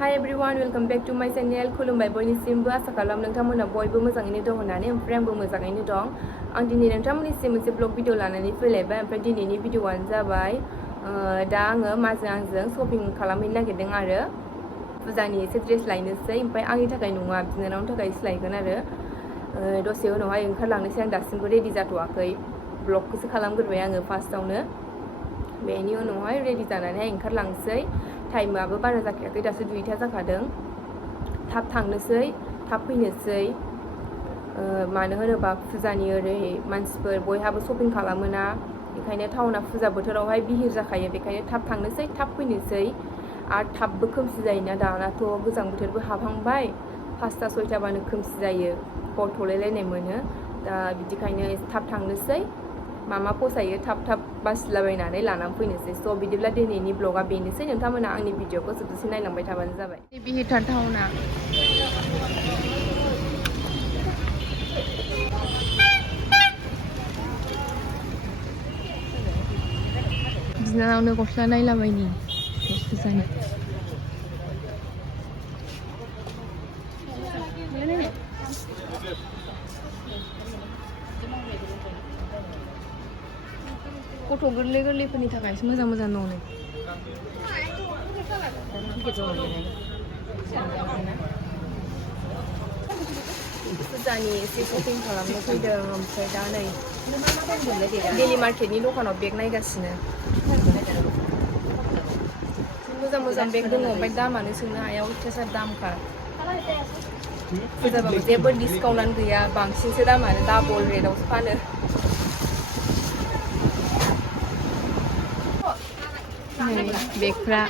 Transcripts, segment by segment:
Hi everyone, welcome back to my channel. खुलुमबाय बयनिसिमबो आसा खालाम नोंथांमोना बयबो मोजाङैनो दं होननानै ओमफ्राय आंबो मोजाङैनो दं। आं दिनै नोंथांमोननिसिम मोनसे ब्लग भिडिअ लानानै फैलायबाय। ओमफ्राय दिनैनि भिडिअआनो जाबाय दा आङो माजों आंजों शपिं खालामहैनो नागिरदों आरो फुजानि एसे ड्रेस लायनोसै। ओमफ्राय आंनि थाखाय नङा, बिनानावनि थाखायसो लायगोन आरो दसे उनावहाय ओंखारलांनोसै। आं दासिमबो रेडि जाथ'वाखै, ब्लगखौसो खालामग्रोबाय आङो फार्स्टआवनो। बेनि उनावहाय रेडि जानानैहाय ओंखारलांसै। टाइमाबो बारा जाखायाखै, दासो 2टा जाखादों। थाब थांनोसै, थाब फैनोसै। मानो होनोबा फुजानि ओरै मानसिफोर बयहाबो शपिं खालामोना, बेखायनो टाउना फुजा बोथोरावहाय बिहिर जाखायो। बेखायनो थाब थांनोसै, थाब फैनोसै। आरो थाबबो खोमसि जायोना, दानाथ' गोजां बोथोरबो हाबहांबाय। 5टा 6टाबानो खोमसि जायो, हर थलायलायनाय मोनो। दा बिदिखायनो थाब थांनोसै। मा फसायो थाब थाब बासिलाबायनानै लानानै फैनोसै। स' बिदिब्ला दिनैनि ब्लगा बेनोसै। नोंथांमोना आंनि भिडिअखौ जोबजासे नायलांबाय थाबानो जाबाय। बिहिरथार टाउना। बिनानावनो गस्ला नायलाबायनि फुजानि। गथ' गोरलै गोरलैफोरनि थाखायसो मोजां मोजां दं नै। फुजानि एसे शपिं खालामनो फैदों। ओमफ्राय दा नै डेलि मार्केटनि दखानाव बेग नायगासिनो। मोजां मोजां बेग दङ, ओमफ्राय दामानो सोंनो हाया, अयथासार दामखा। फुजाबाबो जेबो डिसकाउन्टआनो गैया, बांसिनसो दामानो, डाबल रेटआवसो फानो। बेगफ्रा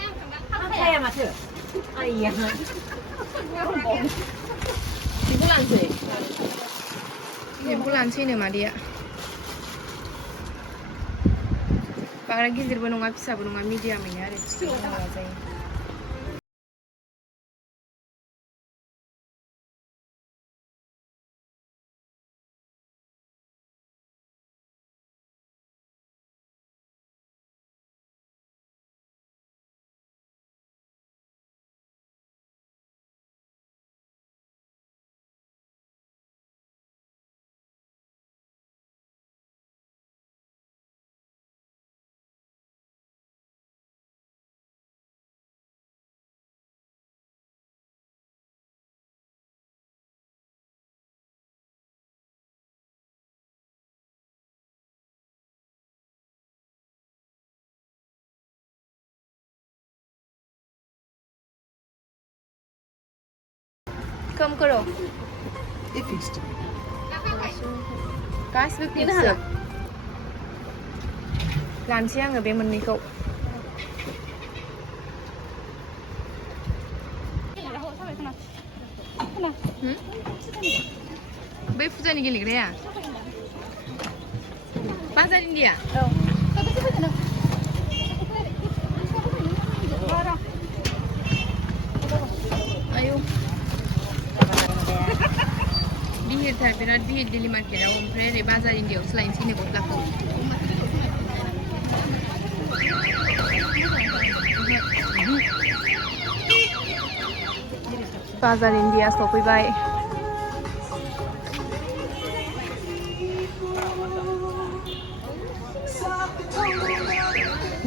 बेखौ लानोसैनो मादैया। बांद्राय गिदिरबो नङा फिसाबो नङा, मिडियामैनो आरो थिखोनो जायो। कम करो। ये फिक्स्ड गासिबो फिक्स। लानोसै आङो बे मोननैखौ। बै फुजानि गेलेग्राया बाजार इन्डिया। आयौ बिहिरथार, बिराद बिहिर डेलि मार्केटआव। ओमफ्राय ओरै बाजार इन्डियाआवसो लायनोसै नो गस्लाखौ। बाजार इन्डिया सफैबाय।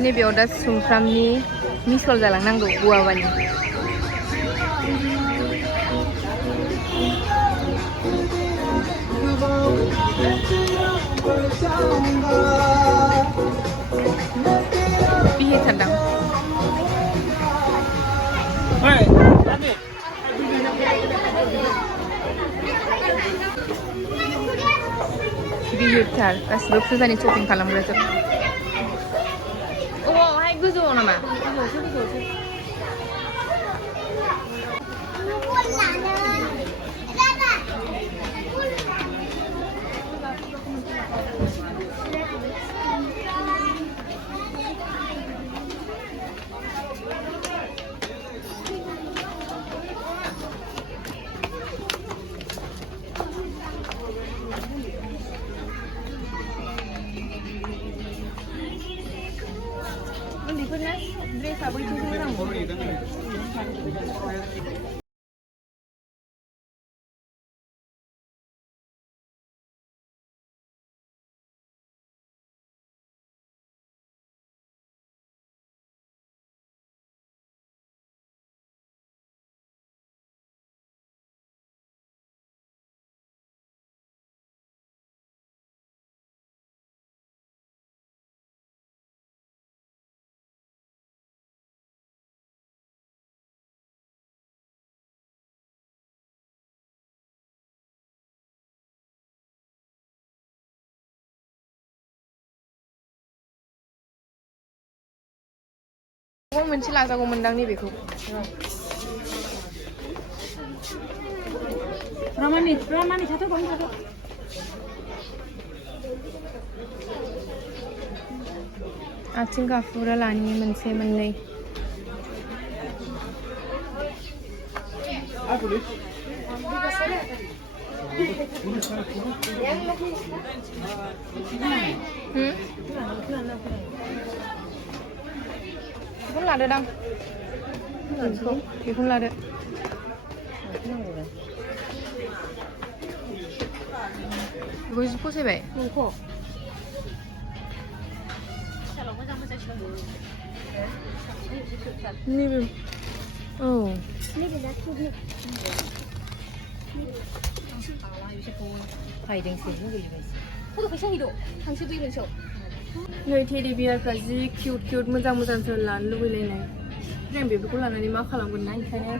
नैबेयाव दा सुमफ्रामनि मिसल जालांनांगौ, गुवाबानि। बिहिरथारदां। बिहिरथार, गासिबो फुजानि शपिं खालामग्राजोब। अबावहाय गोजौआव नामा? उन्दैफोरना ड्रेसा बैखौसो होनांगौ। Gua moनसे लाजागौमोनदां नैबेखौ Ramani satu bang satu. आथिं गाफुरा लानि मोनसे मोननै बेखौनो लादो दां बेखौनो लादो बेखौ जि फसायबाय नैबे औ नै टेडी बियारफ्रा जि किउट किउट मोजां मोजांसो लानो लुबैलायनाय जों बेफोरखौ लानानै मा खालामगोन ना ओंखायनो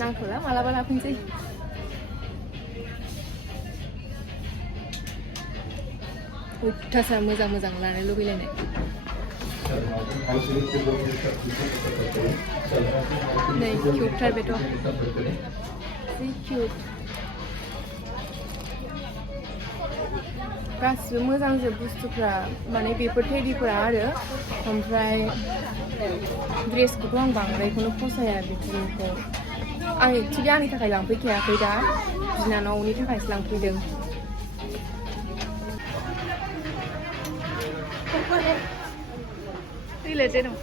नांथ'ला मालाबा लाफैनोसै अयथासार मोजां मोजां लानो लुबैलायनाय नै किउटथार बेथ' जि किउट गासिबो मोजांजोब बुस्थुफ्रा माने बेफोर टेडीफोरा आरो ओमफ्राय ड्रेसखौथ' आं बांद्रायखौनो फसाया बिदिखौ आं एक्चुलि आंनि थाखाय लांफैखायाखै दा बिनानावनि थाखायसो लांफैदों Dile dong.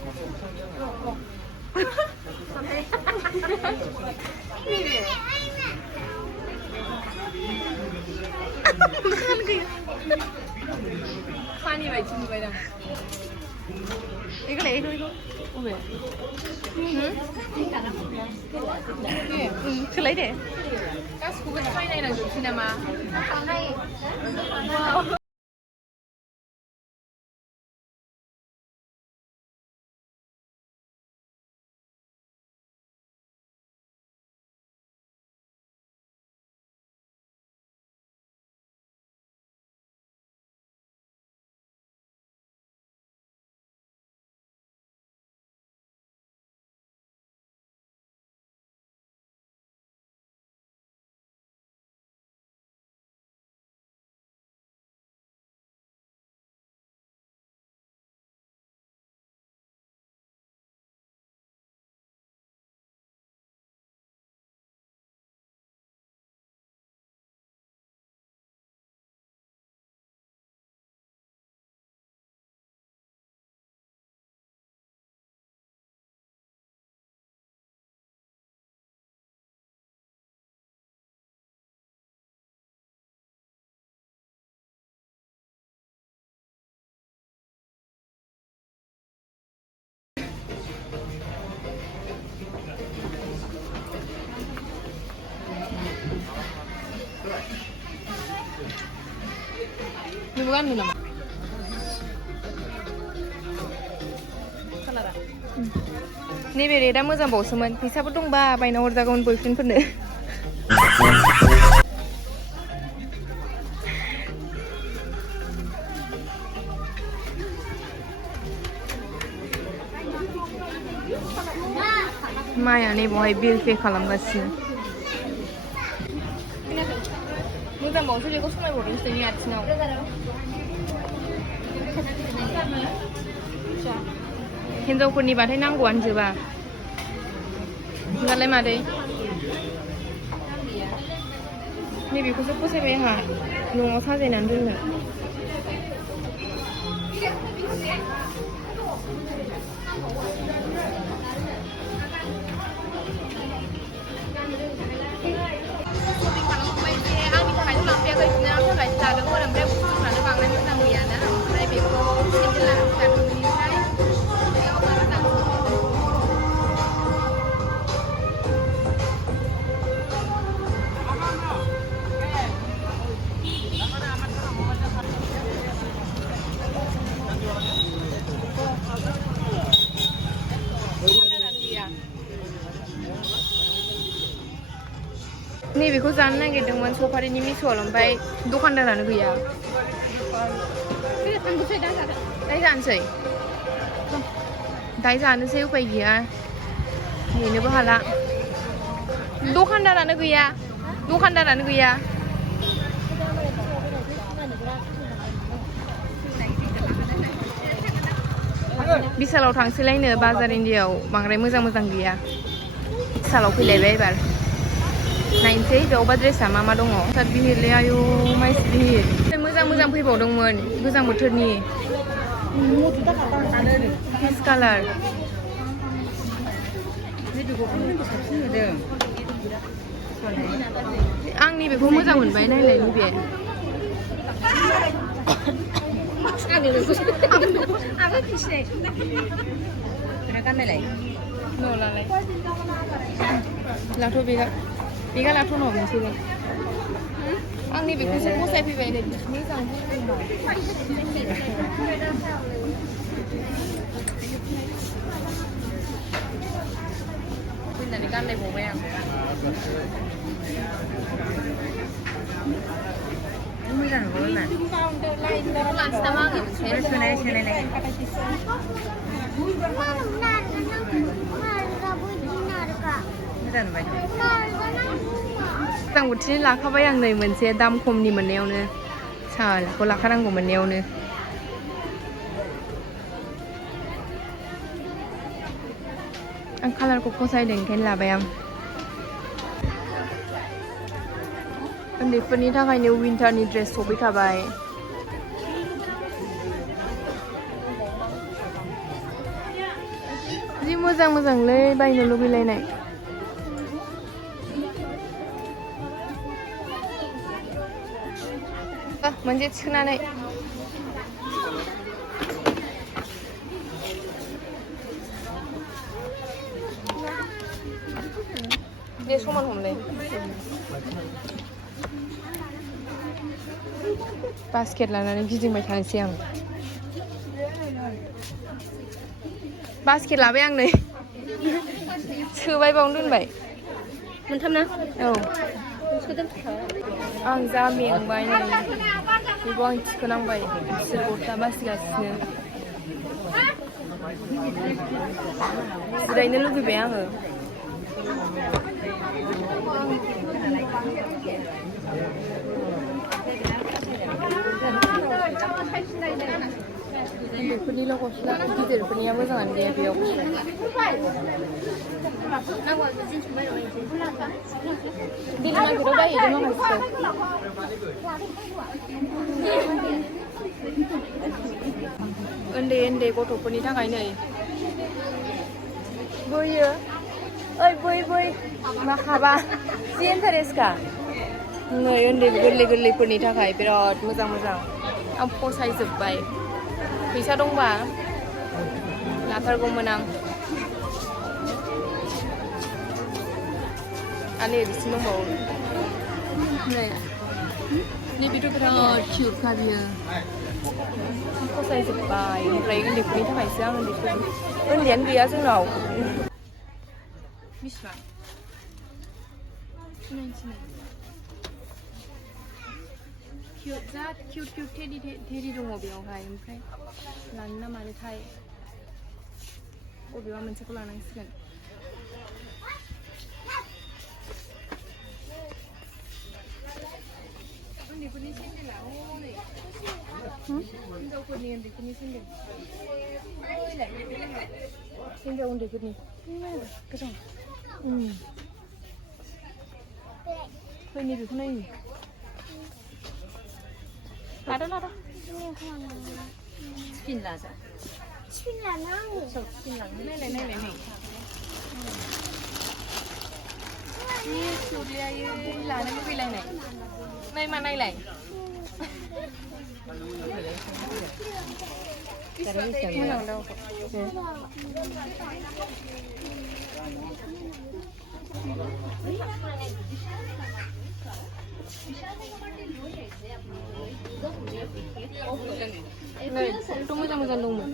Funny banget sih gue dong. Iku. Ube. Selai deh. Kas bukan China yang jadi cinema. Ini bukan nama. Ini beda moजां बावसोमोन फैसाबो दंबा बायना हरजागौमोन बयफ्रेन्डफोरनो माया नै बहाय बिल पे खालामगासिनो मोजां बावसो बेखौ समायबावदोंसो नोंनि आथिङाव हिनजावफोरनिबाथाय नांगौआनो जोबा नोंहालाय मादै नैबेखौसो फसायबाय आंहा न'आव साजायनानै दोननो लादोंमोन ओमफ्राय बुस्थुफ्रानो बांद्राय मोजां गैयाना ओमफ्राय बेखौ सेन्देल लाबोखादोंमोननिफ्राय बेयाव माबा दांसिन नैबेखौ जानो नागिरदोंमोन सफारिनि मिसल ओमफ्राय दखानदारानो गैया दाय जानोसै दाय जानोसै उपाय गैया नेनोबो हाला दखानदारानो गैया बिशालाव थांसैलायनो बाजार इन्डियाआव बांद्राय मोजां गैया बिशालाव फैलायबाय एबार नायनोसै बेयावबा ड्रेसा मा दङ सात बिहिरलै आयु माइस बिहिर मोजां फैबावदोंमोन गोजां बोथोरनि पिच कालार आंनि बेखौ मोजां मोनबाय नायलाय नैबे लाथ' बेगा लाथ' न' मोनसेबो आंनि बेखौसो फसायफैबाय नै मोजां फैनानै गानलायबावबाय आं मोजां नुबाय लास्ट नामा आङो सोलाय गोजां बोथोरनि लाखाबाय आं नै मोनसे दाम खमनि मोननायावनो सालखौ लाखानांगौ मोननायावनो आं कालारखौ फसायदों ओंखायनो लाबाय आं उन्दैफोरनि थाखायनो विन्टारनि ड्रेस सफैखाबाय जि मोजांलै बायनो लुगैलायनाय मोनसे थिखोनानै बे समान हमलै बास्केट लानानै गिदिंबाय थानोसै आं बास्केट लाबाय आं नै सोबाय बावनो दोनबाय मोनथामना औ आं जा मेंबाय नै बेखौ आं थिखोनांबाय बिसोर गस्ला बासिगासिनो जिरायनो लुगैबाय आङो उन्दैफोरनिल' गस्ला गिदिरफोरनिया मोजाङानो गैया बेयाव दिल्ली मार्केटाव बायहैदों माखासेखौ उन्दै गथ'फोरनि थाखाय नै बोयो ओइ बै माखाबा जि इन्टारेस्टखा नै उन्दै गोरलैफोरनि थाखाय बिराद मोजां आं फसायजोब्बाय फैसा दंबा लाथारगौमोन आं आरो बिसिम दंबावो नै बेथ' बिराद किउटखा बियो फसायजोब्बाय ओमफ्राय उन्दैफोरनि थाखायसो आं उन्दैयानो गैया जोंनाव बिसिबां जा किउट टेरि दङ बेयावहाय ओमफ्राय लानो ना मानोथाय बबेबा मोनसेखौ लानांसिगोन उन्दैफोरनि सेन्देला हनै हिन्जावफोरनि उन्दैफोरनि सेन्देल उन्दैफोरनि गोजां फैनि बेखौ नायनि लादो स्पिन लाजा स्पिन लानो आङो स्पिन लानो नायलाय नै लानो लुगैलायनाय नाय मा नायलाय मोजां दाउ थ' मोजां मोजां दंमोन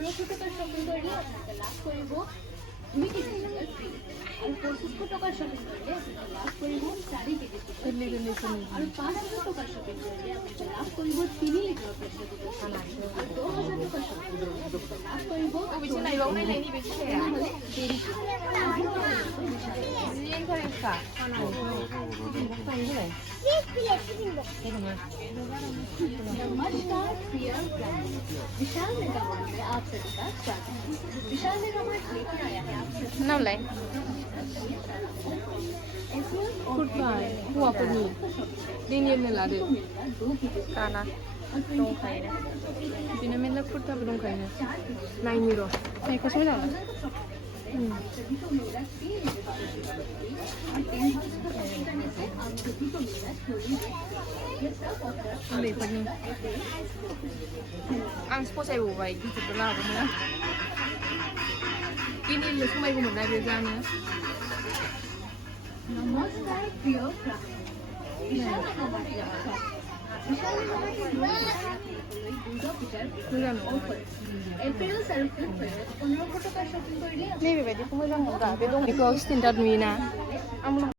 गोरलै गोरलैफोरनि अबेसो नायबाव नायनायनि बे फिथाइया जि इन्टारेस्टखा नमस्कार प्रिय विशाल मेगामार्ट में आप सभी का स्वागत है। विशाल मेगामार्ट लेकर आया है आप सभी नामलाय खुरबाय हौवाफोरनि डेनियेलनो लादो गाना दंखायो बिदिनो मेरला कुर्ताबो दंखायो नायनि र' नायखासो मोजां उन्दैफोरनि आंसो फसायबावबाय गिदिरफोर लाबोमोन आं डेनियेलनो समायगौमोन ना बे जानो नमस्कार प्रिय विशाल मेगामार्ट विशाल मेगामार्ट दुर्गा पूजार ऑफर एप्रिल सेल्फ फ्लिप 1500 টাকা শপিং করলে नैबेबायदिखौ मोजां मोनगा बे दं बेखौ स्टेन्डार्ड नुयोना आं